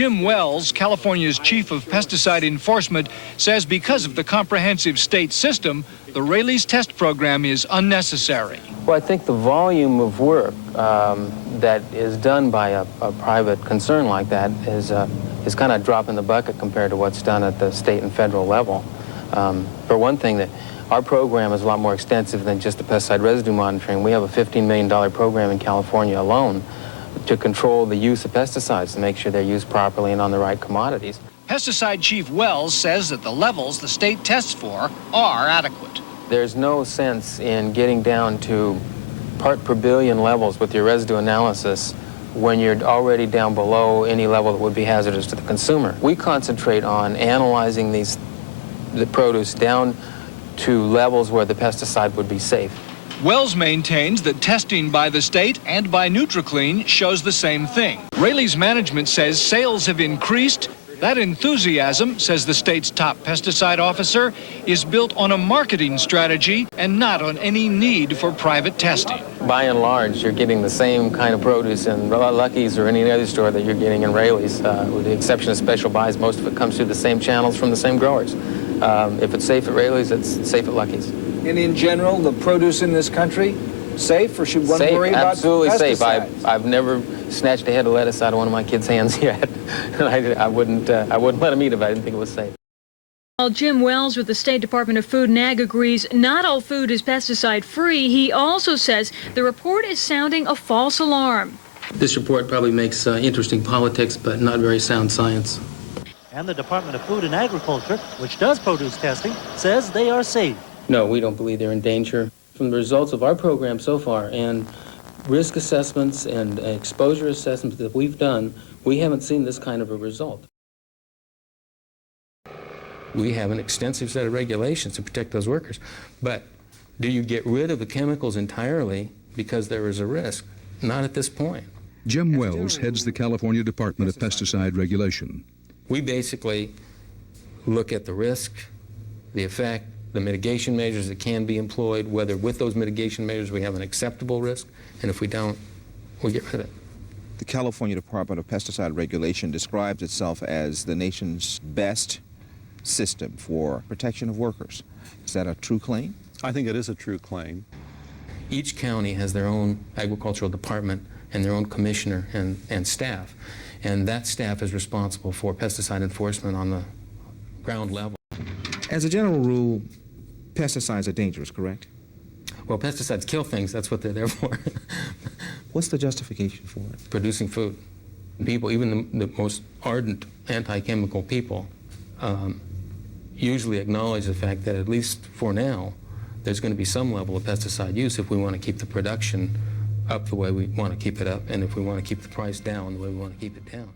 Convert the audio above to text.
Jim Wells, California's chief of pesticide enforcement, says because of the comprehensive state system, the Rayleigh's test program is unnecessary. Well, I think the volume of work that is done by a private concern like that is kind of a drop in the bucket compared to what's done at the state and federal level. For one thing, that our program is a lot more extensive than just the pesticide residue monitoring. We have a $15 million program in California alone to control the use of pesticides, to make sure they're used properly and on the right commodities. Pesticide Chief Wells says that the levels the state tests for are adequate. There's no sense in getting down to part per billion levels with your residue analysis when you're already down below any level that would be hazardous to the consumer. We concentrate on analyzing the produce down to levels where the pesticide would be safe. Wells maintains that testing by the state and by NutriClean shows the same thing. Rayleigh's management says sales have increased. That enthusiasm, says the state's top pesticide officer, is built on a marketing strategy and not on any need for private testing. By and large, you're getting the same kind of produce in Lucky's or any other store that you're getting in Rayleigh's, with the exception of special buys. Most of it comes through the same channels from the same growers. If it's safe at Rayleigh's, it's safe at Lucky's. And in general, the produce in this country, safe, or should one worry about absolutely pesticides? Safe. I've never snatched a head of lettuce out of one of my kids' hands yet. I wouldn't let them eat it if I didn't think it was safe. While Jim Wells with the State Department of Food and Ag agrees not all food is pesticide-free, he also says the report is sounding a false alarm. This report probably makes interesting politics, but not very sound science. And the Department of Food and Agriculture, which does produce testing, says they are safe. No, we don't believe they're in danger. From the results of our program so far and risk assessments and exposure assessments that we've done, we haven't seen this kind of a result. We have an extensive set of regulations to protect those workers. But do you get rid of the chemicals entirely because there is a risk? Not at this point. Jim Wells heads the California Department of Pesticide Regulation. We basically look at the risk, the effect, the mitigation measures that can be employed, whether with those mitigation measures we have an acceptable risk, and if we don't, we get rid of it. The California Department of Pesticide Regulation describes itself as the nation's best system for protection of workers. Is that a true claim? I think it is a true claim. Each county has their own agricultural department and their own commissioner and staff, and that staff is responsible for pesticide enforcement on the ground level. As a general rule, pesticides are dangerous, correct? Well, pesticides kill things. That's what they're there for. What's the justification for it? Producing food. People, even the most ardent anti-chemical people, usually acknowledge the fact that at least for now, there's going to be some level of pesticide use if we want to keep the production up the way we want to keep it up, and if we want to keep the price down the way we want to keep it down.